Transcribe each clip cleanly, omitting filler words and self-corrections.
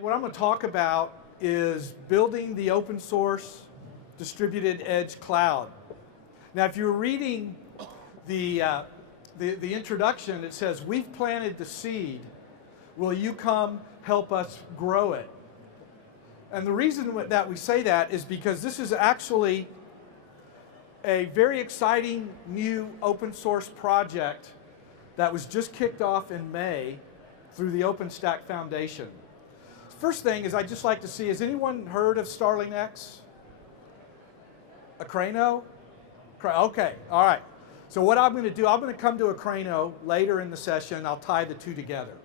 What I'm going to talk about is building the open source distributed edge cloud. Now, if you're reading the introduction, it says, "We've planted the seed. Will you come help us grow it?" And the reason that we say that is because this is actually a very exciting new open source project that was just kicked off in May through the OpenStack Foundation. First thing is I'd just like to see, has anyone heard of StarlingX? Acrano? Okay, all right. So what I'm going to do, I'm going to come to Acrano later in the session. I'll tie the two together.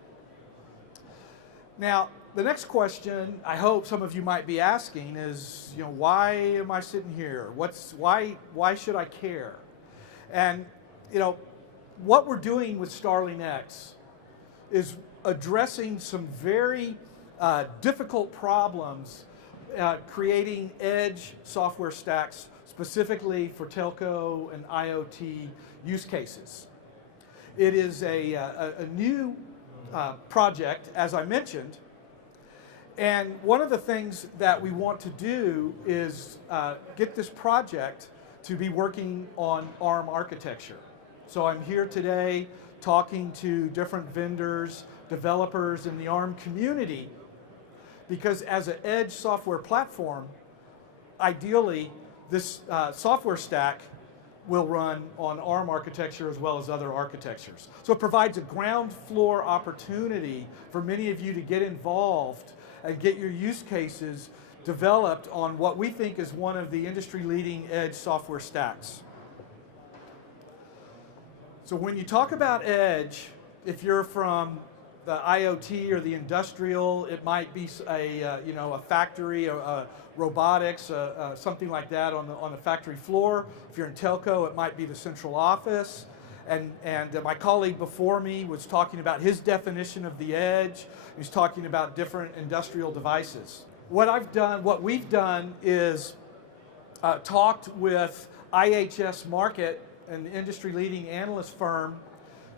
Now, the next question I hope some of you might be asking is, why am I sitting here? Why should I care? And, what we're doing with StarlingX is addressing some very difficult problems, creating edge software stacks specifically for telco and IoT use cases. It is a new project, as I mentioned, and one of the things that we want to do is get this project to be working on ARM architecture. So I'm here today talking to different vendors, developers in the ARM community, because as an edge software platform, ideally this software stack will run on ARM architecture as well as other architectures. So it provides a ground floor opportunity for many of you to get involved and get your use cases developed on what we think is one of the industry-leading edge software stacks. So when you talk about edge, if you're from the IoT or the industrial, it might be a factory, robotics, something like that on the factory floor. If you're in telco, it might be the central office. And my colleague before me was talking about his definition of the edge. He's talking about different industrial devices. What we've done is talked with IHS Markit, an industry-leading analyst firm,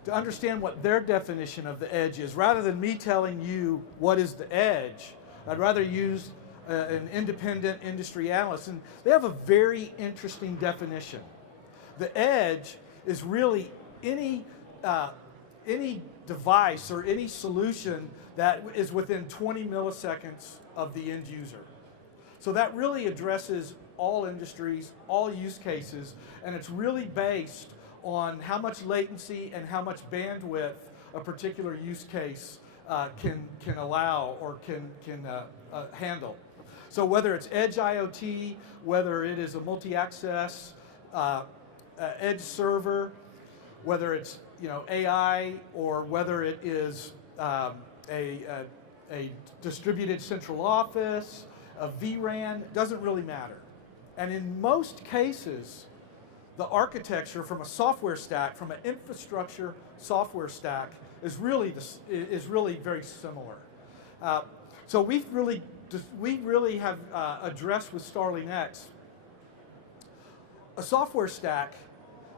to understand what their definition of the edge is. Rather than me telling you what is the edge, I'd rather use an independent industry analyst. And they have a very interesting definition. The edge is really any device or any solution that is within 20 milliseconds of the end user. So that really addresses all industries, all use cases, and it's really based on how much latency and how much bandwidth a particular use case can allow or can handle. So whether it's edge IoT, whether it is a multi-access edge server, whether it's AI, or whether it is a distributed central office, a vRAN, doesn't really matter. And in most cases, the architecture from a software stack, from an infrastructure software stack, is really very similar. So we really have addressed with StarlingX a software stack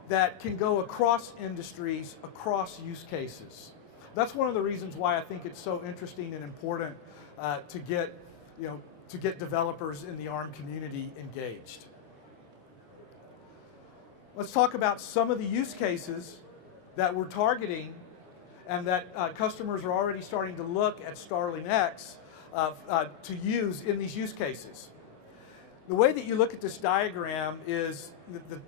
that can go across industries, across use cases. That's one of the reasons why I think it's so interesting and important to get developers in the ARM community engaged. Let's talk about some of the use cases that we're targeting and that customers are already starting to look at StarlingX to use in these use cases. The way that you look at this diagram is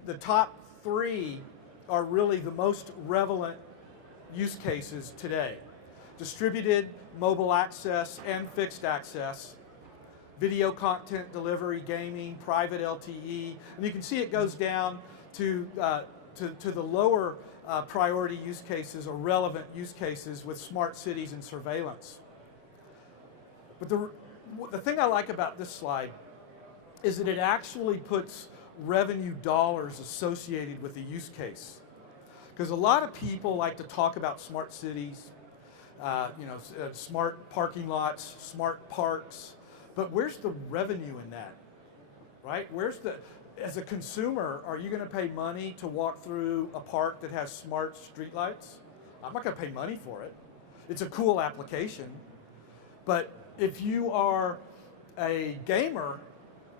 the top three are really the most relevant use cases today: distributed mobile access and fixed access, video content delivery, gaming, private LTE, and you can see it goes down to the lower priority use cases or relevant use cases with smart cities and surveillance. But the thing I like about this slide is that it actually puts revenue dollars associated with the use case. Because a lot of people like to talk about smart cities, smart parking lots, smart parks, but where's the revenue in that, right? As a consumer, are you going to pay money to walk through a park that has smart streetlights? I'm not going to pay money for it. It's a cool application, but If you are a gamer,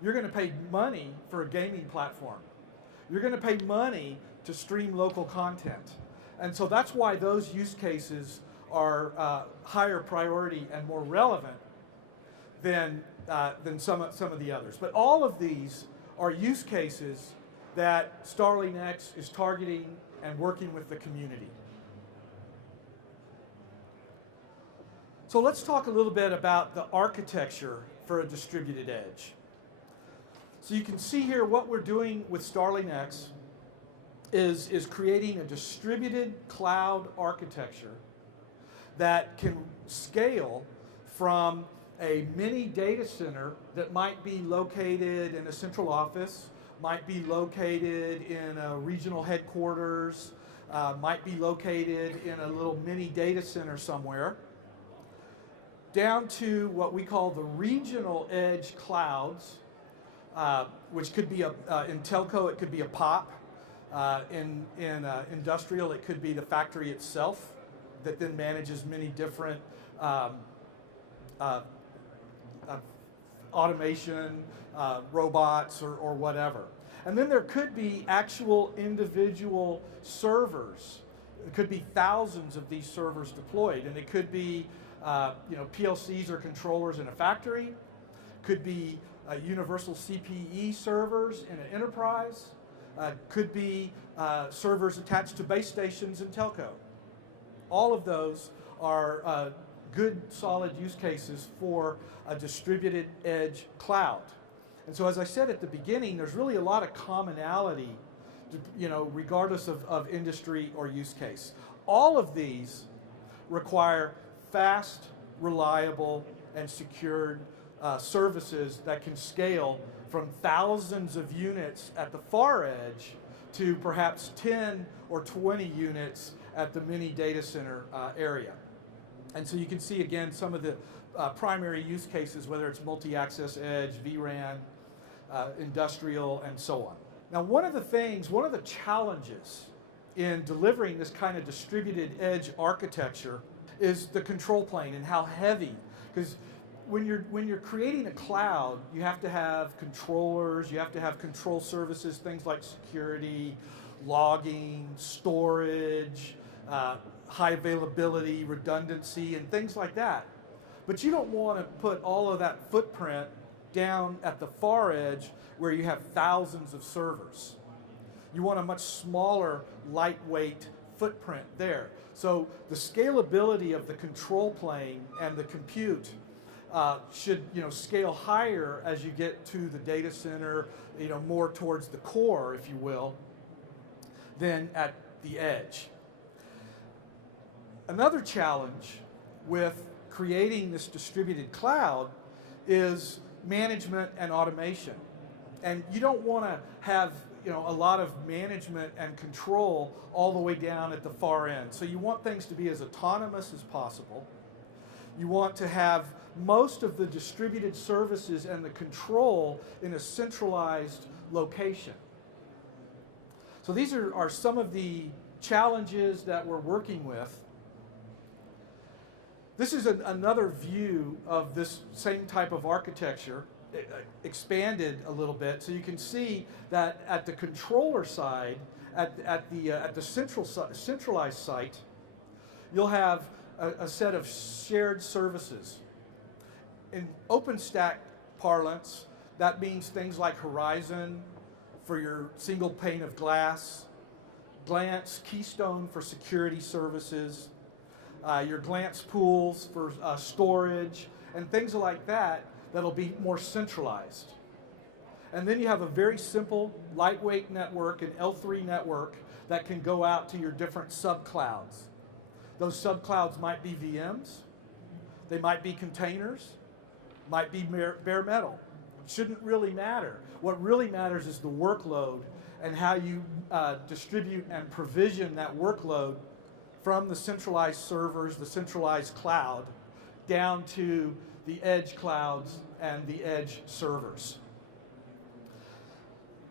you're going to pay money for a gaming platform. You're going to pay money to stream local content. And so that's why those use cases are higher priority and more relevant than some of the others. But all of these are use cases that StarlingX is targeting and working with the community. So let's talk a little bit about the architecture for a distributed edge. So you can see here what we're doing with StarlingX is creating a distributed cloud architecture that can scale from a mini data center that might be located in a central office, might be located in a regional headquarters, might be located in a little mini data center somewhere, down to what we call the regional edge clouds, which could be in telco, it could be a POP. In industrial, it could be the factory itself that then manages many different automation, robots, or whatever. And then there could be actual individual servers. It could be thousands of these servers deployed, and it could be PLCs or controllers in a factory. Could be universal CPE servers in an enterprise. Could be servers attached to base stations in telco. All of those are good, solid use cases for a distributed edge cloud. And so, as I said at the beginning, there's really a lot of commonality, regardless of industry or use case. All of these require fast, reliable, and secured services that can scale from thousands of units at the far edge to perhaps 10 or 20 units at the mini data center area. And so you can see again some of the primary use cases, whether it's multi-access edge, vRAN, industrial, and so on. Now one of the challenges in delivering this kind of distributed edge architecture is the control plane and how heavy, because when you're creating a cloud, you have to have controllers, you have to have control services, things like security, logging, storage, high availability, redundancy, and things like that. But you don't want to put all of that footprint down at the far edge where you have thousands of servers. You want a much smaller, lightweight footprint there. So the scalability of the control plane and the compute should scale higher as you get to the data center, more towards the core, if you will, than at the edge. Another challenge with creating this distributed cloud is management and automation. And you don't want to have a lot of management and control all the way down at the far end. So you want things to be as autonomous as possible. You want to have most of the distributed services and the control in a centralized location. So these are some of the challenges that we're working with. This is another view of this same type of architecture, expanded a little bit, so you can see that at the controller side, at the centralized site, you'll have a set of shared services. In OpenStack parlance, that means things like Horizon for your single pane of glass, Glance, Keystone for security services, your Glance pools for storage, and things like that that'll be more centralized. And then you have a very simple, lightweight network, an L3 network, that can go out to your different subclouds. Those subclouds might be VMs, they might be containers, might be bare metal. Shouldn't really matter. What really matters is the workload and how you distribute and provision that workload from the centralized servers, the centralized cloud, down to the edge clouds and the edge servers.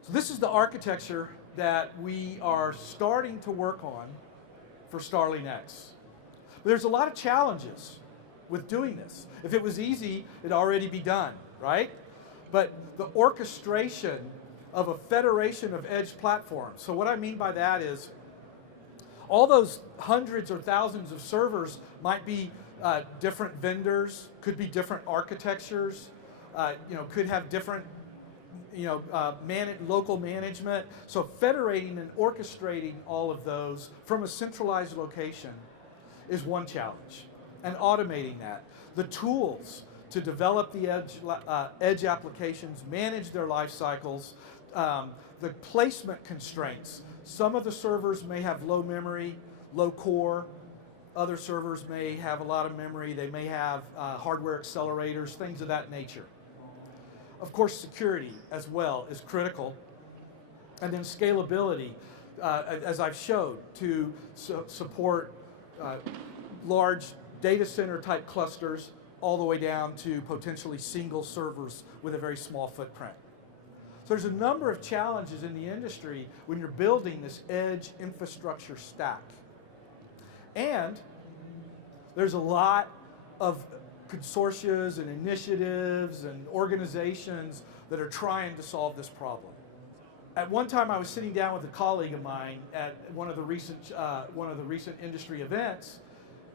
So this is the architecture that we are starting to work on for StarlingX. But there's a lot of challenges. with doing this. If it was easy, it'd already be done, right? But the orchestration of a federation of edge platforms. So what I mean by that is all those hundreds or thousands of servers might be different vendors, could be different architectures, could have different local management. So federating and orchestrating all of those from a centralized location is one challenge. And automating that. The tools to develop the edge applications, manage their life cycles, the placement constraints. Some of the servers may have low memory, low core. Other servers may have a lot of memory. They may have hardware accelerators, things of that nature. Of course, security as well is critical. And then scalability, as I've showed, to support large data center type clusters all the way down to potentially single servers with a very small footprint. So there's a number of challenges in the industry when you're building this edge infrastructure stack. And there's a lot of consortia and initiatives and organizations that are trying to solve this problem. At one time, I was sitting down with a colleague of mine at one of the recent industry events,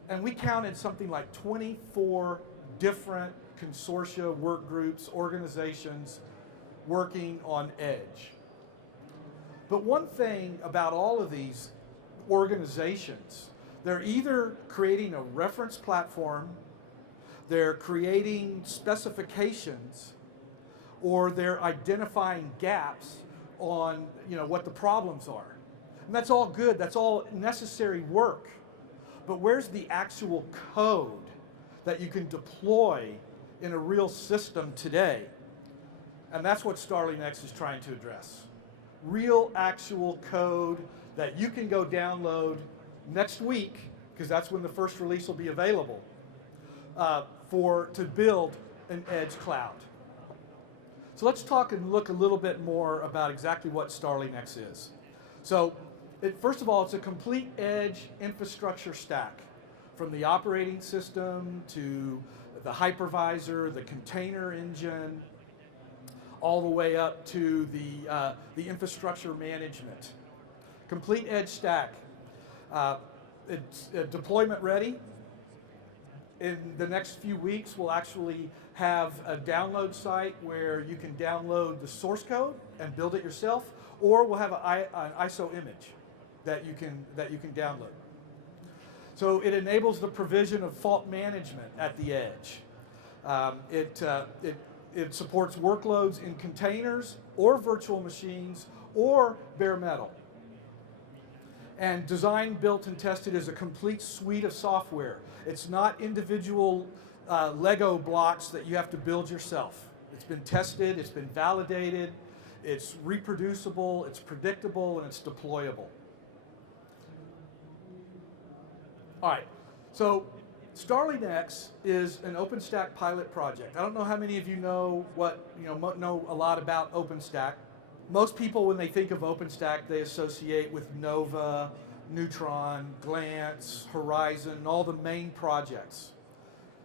and we counted something like 24 different consortia, work groups, organizations working on edge. But one thing about all of these organizations, they're either creating a reference platform, they're creating specifications, or they're identifying gaps on what the problems are. And that's all good, that's all necessary work. But where's the actual code that you can deploy in a real system today? And that's what StarlingX is trying to address. Real actual code that you can go download next week, because that's when the first release will be available, to build an edge cloud. So let's talk and look a little bit more about exactly what StarlingX is. So first of all, it's a complete edge infrastructure stack, from the operating system to the hypervisor, the container engine, all the way up to the infrastructure management. Complete edge stack. It's deployment ready. In the next few weeks, we'll actually have a download site where you can download the source code and build it yourself, or we'll have an ISO image that you can download. So it enables the provision of fault management at the edge. It supports workloads in containers or virtual machines or bare metal. And designed, built, and tested as a complete suite of software. It's not individual Lego blocks that you have to build yourself. It's been tested, it's been validated, it's reproducible, it's predictable, and it's deployable. All right, so StarlingX is an OpenStack pilot project. I don't know how many of you know know a lot about OpenStack. Most people, when they think of OpenStack, they associate with Nova, Neutron, Glance, Horizon, all the main projects.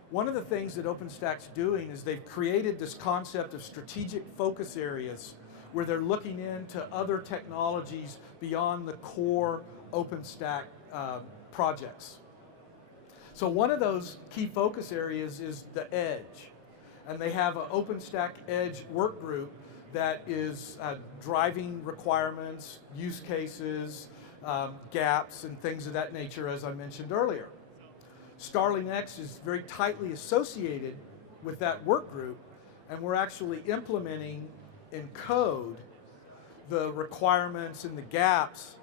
One of the things that OpenStack's doing is they've created this concept of strategic focus areas where they're looking into other technologies beyond the core OpenStack projects. So one of those key focus areas is the edge. And they have an OpenStack Edge work group that is driving requirements, use cases, gaps, and things of that nature, as I mentioned earlier. StarlingX is very tightly associated with that work group, and we're actually implementing in code the requirements and the gaps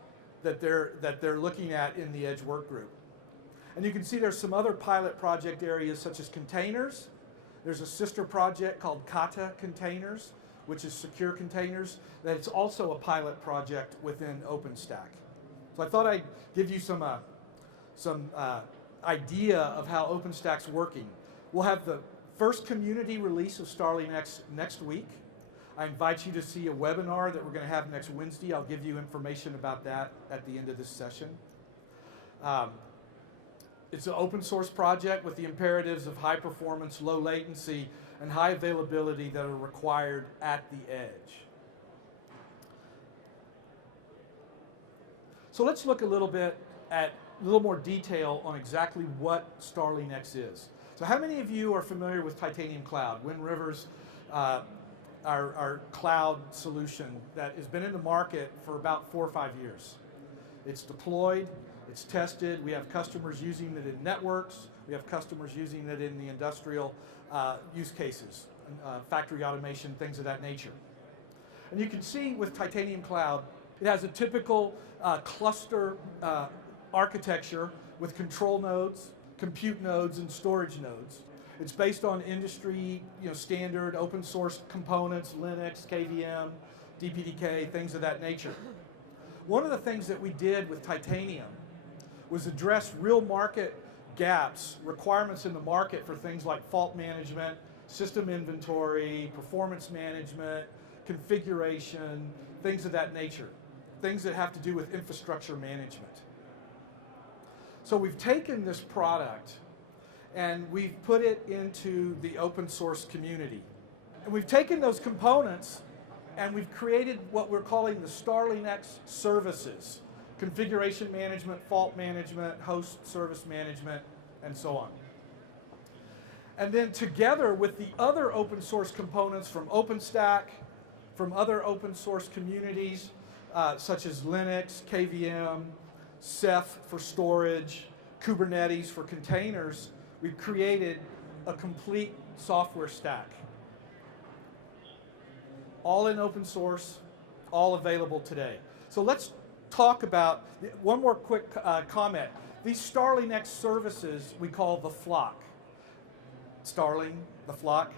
that they're looking at in the Edge work group. And you can see there's some other pilot project areas such as containers. There's a sister project called Kata Containers, which is secure containers. That's also a pilot project within OpenStack. So I thought I'd give you some idea of how OpenStack's working. We'll have the first community release of StarlingX next week. I invite you to see a webinar that we're going to have next Wednesday. I'll give you information about that at the end of this session. It's an open source project with the imperatives of high performance, low latency, and high availability that are required at the edge. So let's look a little bit at a little more detail on exactly what StarlingX is. So how many of you are familiar with Titanium Cloud, Wind River's our cloud solution that has been in the market for about 4 or 5 years? It's deployed, it's tested, we have customers using it in networks, we have customers using it in the industrial use cases, factory automation, things of that nature. And you can see with Titanium Cloud, it has a typical cluster architecture with control nodes, compute nodes, and storage nodes. It's based on industry standard open source components, Linux, KVM, DPDK, things of that nature. One of the things that we did with Titanium was address real market gaps, requirements in the market for things like fault management, system inventory, performance management, configuration, things of that nature, things that have to do with infrastructure management. So we've taken this product and we've put it into the open source community. And we've taken those components and we've created what we're calling the StarlingX services: configuration management, fault management, host service management, and so on. And then together with the other open source components from OpenStack, from other open source communities, such as Linux, KVM, Ceph for storage, Kubernetes for containers, we've created a complete software stack. All in open source, all available today. So let's talk about, one more quick comment. These StarlingX services we call the flock. Starling, the flock.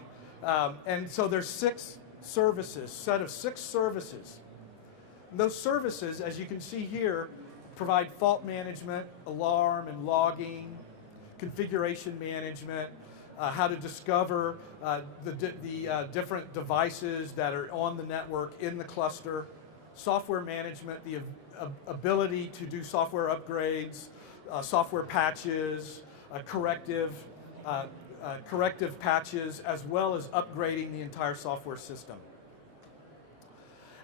And so there's 6 services, set of 6 services. And those services, as you can see here, provide fault management, alarm and logging, configuration management, how to discover the different devices that are on the network in the cluster, software management, the ability to do software upgrades, software patches, corrective patches, as well as upgrading the entire software system.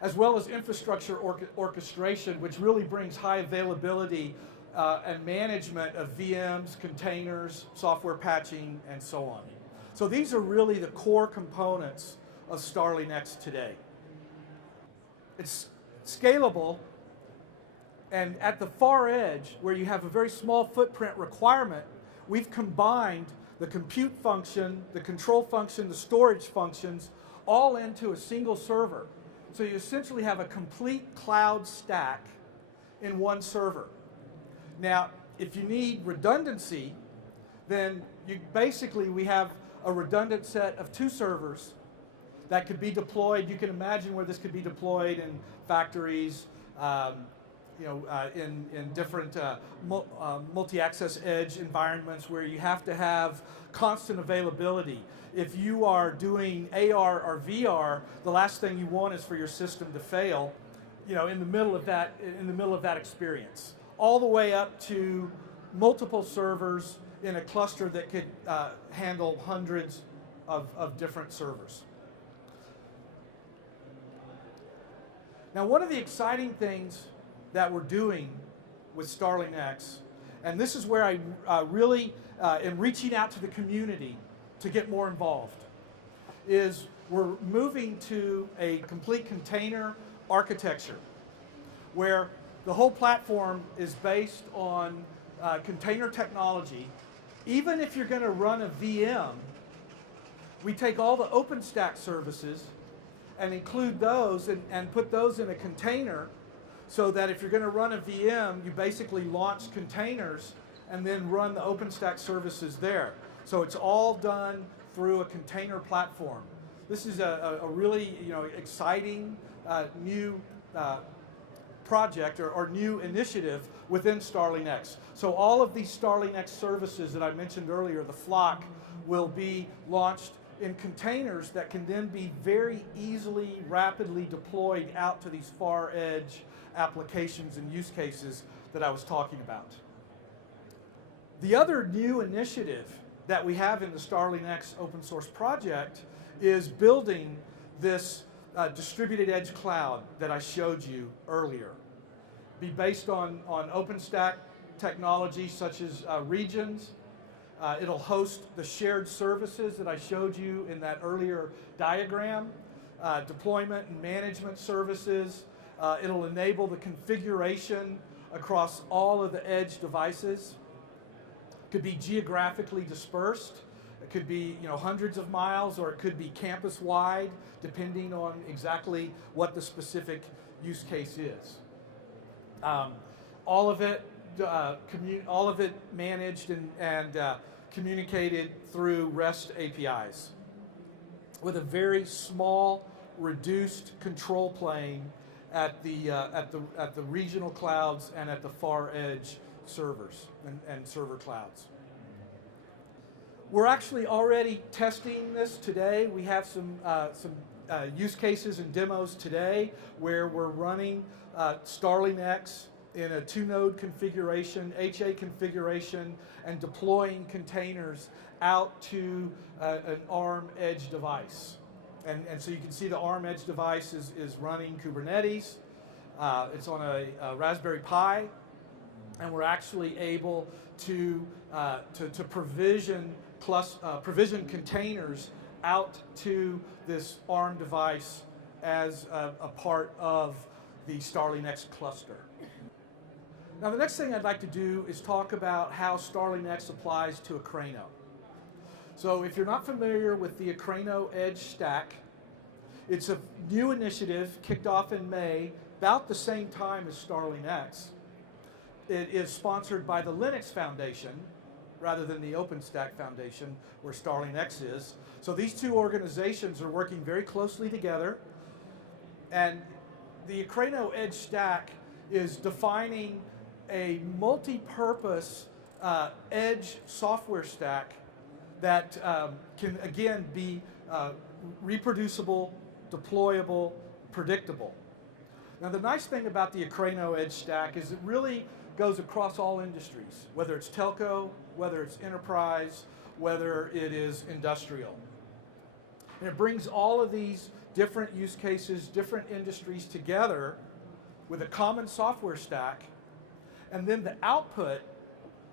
As well as infrastructure orchestration, which really brings high availability and management of VMs, containers, software patching, and so on. So these are really the core components of StarlingX today. It's scalable, and at the far edge, where you have a very small footprint requirement, we've combined the compute function, the control function, the storage functions, all into a single server. So you essentially have a complete cloud stack in one server. Now, if you need redundancy, then we have a redundant set of 2 servers that could be deployed. You can imagine where this could be deployed in factories, in different multi-access edge environments where you have to have constant availability. If you are doing AR or VR, the last thing you want is for your system to fail, in the middle of that experience. All the way up to multiple servers in a cluster that could handle hundreds of different servers. Now, one of the exciting things that we're doing with StarlingX, and this is where I really am reaching out to the community to get more involved, is we're moving to a complete container architecture where the whole platform is based on container technology. Even if you're going to run a VM, we take all the OpenStack services and include those and put those in a container, so that if you're going to run a VM, you basically launch containers and then run the OpenStack services there. So it's all done through a container platform. This is a really exciting new project or new initiative within StarlingX. So all of these StarlingX services that I mentioned earlier, the flock, will be launched in containers that can then be very easily, rapidly deployed out to these far edge applications and use cases that I was talking about. The other new initiative that we have in the StarlingX open source project is building this distributed edge cloud that I showed you earlier. Be based on OpenStack technology such as regions. It'll host the shared services that I showed you in that earlier diagram, deployment and management services. It'll enable the configuration across all of the edge devices. It could be geographically dispersed. It could be hundreds of miles, or it could be campus-wide, depending on exactly what the specific use case is. All of it managed and communicated through REST APIs with a very small, reduced control plane at the regional clouds and at the far edge servers and server clouds. We're actually already testing this today. We have some use cases and demos today where we're running StarlingX in a 2-node configuration, HA configuration, and deploying containers out to an ARM edge device. And so you can see the ARM edge device is running Kubernetes. It's on a Raspberry Pi, and we're actually able to provision containers out to this ARM device as a part of the StarlingX cluster. Now, the next thing I'd like to do is talk about how StarlingX applies to Akraino. So if you're not familiar with the Akraino Edge Stack, it's a new initiative kicked off in May, about the same time as StarlingX. It is sponsored by the Linux Foundation, rather than the OpenStack Foundation, where StarlingX is. So these two organizations are working very closely together. And the Akraino Edge Stack is defining a multi-purpose edge software stack that can, again, be reproducible, deployable, predictable. Now, the nice thing about the Akraino Edge Stack is it really goes across all industries, whether it's telco, whether it's enterprise, whether it is industrial. And it brings all of these different use cases, different industries together with a common software stack, and then the output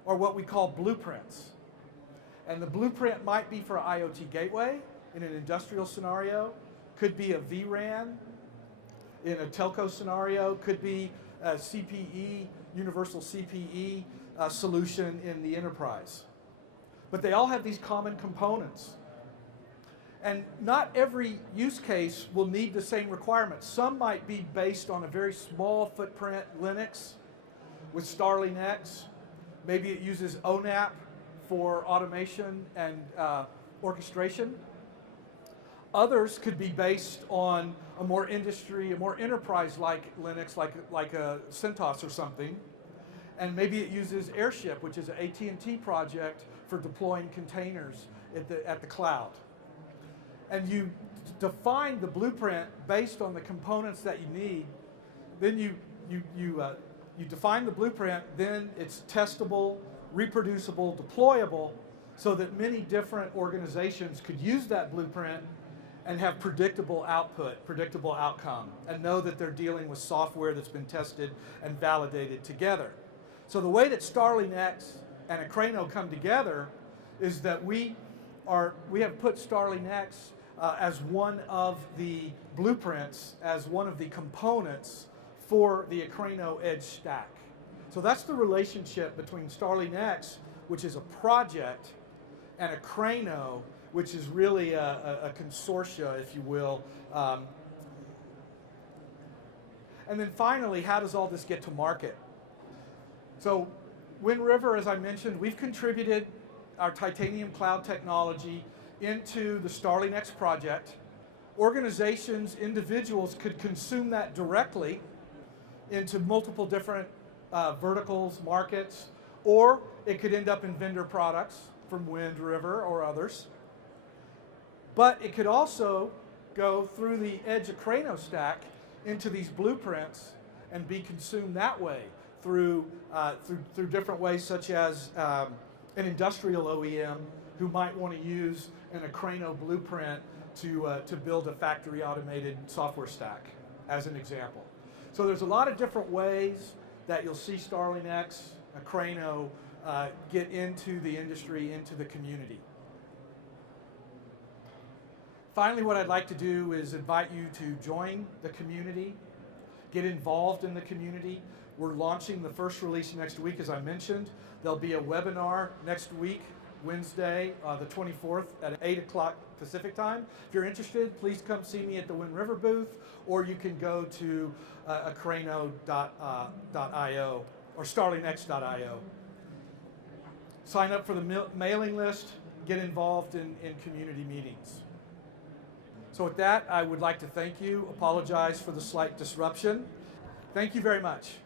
are what we call blueprints. And the blueprint might be for an IoT gateway in an industrial scenario, could be a vRAN in a telco scenario, could be a CPE, universal CPE solution in the enterprise. But they all have these common components. And not every use case will need the same requirements. Some might be based on a very small footprint Linux with StarlingX. Maybe it uses ONAP for automation and orchestration. Others could be based on a more enterprise-like Linux, like a CentOS or something. And maybe it uses Airship, which is an AT&T project for deploying containers at the cloud. And you define the blueprint based on the components that you need. Then you define the blueprint, then it's testable, reproducible, deployable, so that many different organizations could use that blueprint and have predictable output, predictable outcome, and know that they're dealing with software that's been tested and validated together. So the way that StarlingX and Akraino come together is that we have put StarlingX as one of the blueprints, as one of the components for the Akraino Edge Stack. So that's the relationship between StarlingX, which is a project, and Akraino, which is really a consortia, if you will. And then finally, how does all this get to market? So Wind River, as I mentioned, we've contributed our Titanium Cloud technology into the StarlingX project. Organizations, individuals could consume that directly into multiple different verticals, markets, or it could end up in vendor products from Wind River or others. But it could also go through the Edge Akraino stack into these blueprints and be consumed that way through different ways, such as an industrial OEM who might want to use an Acrano blueprint to build a factory automated software stack, as an example. So there's a lot of different ways that you'll see StarlingX, Acrano get into the industry, into the community. Finally, what I'd like to do is invite you to join the community, get involved in the community. We're launching the first release next week, as I mentioned. There'll be a webinar next week, Wednesday, the 24th at 8 o'clock Pacific time. If you're interested, please come see me at the Wind River booth, or you can go to acrano.io or starlingx.io. Sign up for the mailing list, get involved in community meetings. So with that, I would like to thank you, apologize for the slight disruption. Thank you very much.